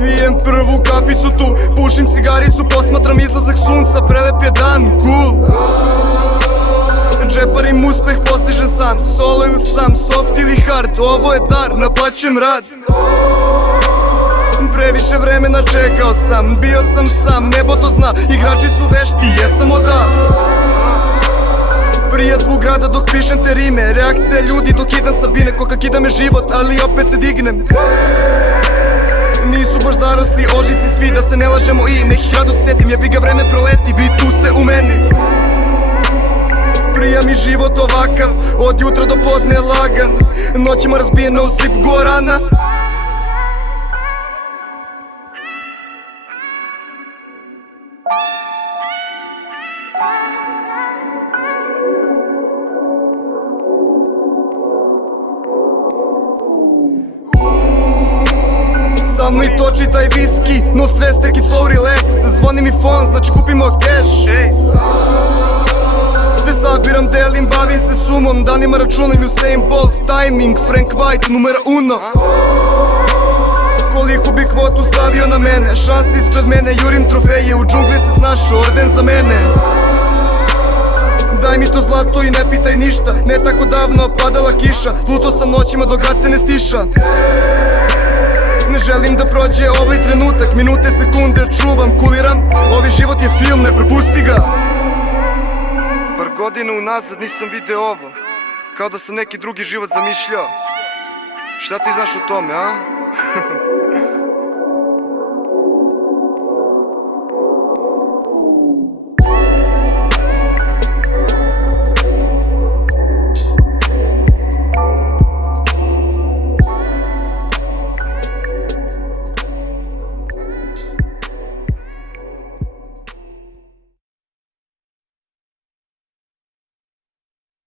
Pijem prvu kaficu tu, pušim cigaricu, posmatram izlazak sunca, prelep je dan, cool. Dzeparim uspeh, postižem san, solo ili sam, soft ili hard, ovo je dar, naplacujem rad. Previše vremena čekao sam, bio sam sam, nebo to zna, igrači su vesti, jesam da. Prije zvuk grada dok pišem te rime, reakcija ljudi dok idam sabine, ko kak ida me život, ali opet se dignem. Nisu baš zarasli ožici svi, da se ne lažemo i nekih rado se sjetim, jebi ga vreme proleti, vi tu ste u meni. Prija mi život ovakav, od jutra do podne lagan, noćima razbijen No Sleep Guarana. Samo i toči taj viski, no stres, take it slow, relax. Zvoni mi fon, znači kupimo cash. Sve sabiram, delim, bavim se sumom, danima računam Usain Bolt, timing, Frank White, numera uno. Koliko bi kvotu stavio na mene, šansi ispred mene, jurim trofeje, u džungli se snašao, orden za mene. Daj mi to zlato i ne pitaj ništa, ne tako davno padala kiša, pluto sam noćima dok grad se ne stiša. Ne želim da prođe ovaj trenutak, minute, sekunde čuvam, kuliram, ovaj život je film, ne propusti ga. Par godina unazad nisam video ovo, kao da sam neki drugi život zamišljao. Šta ti znaš o tome, a?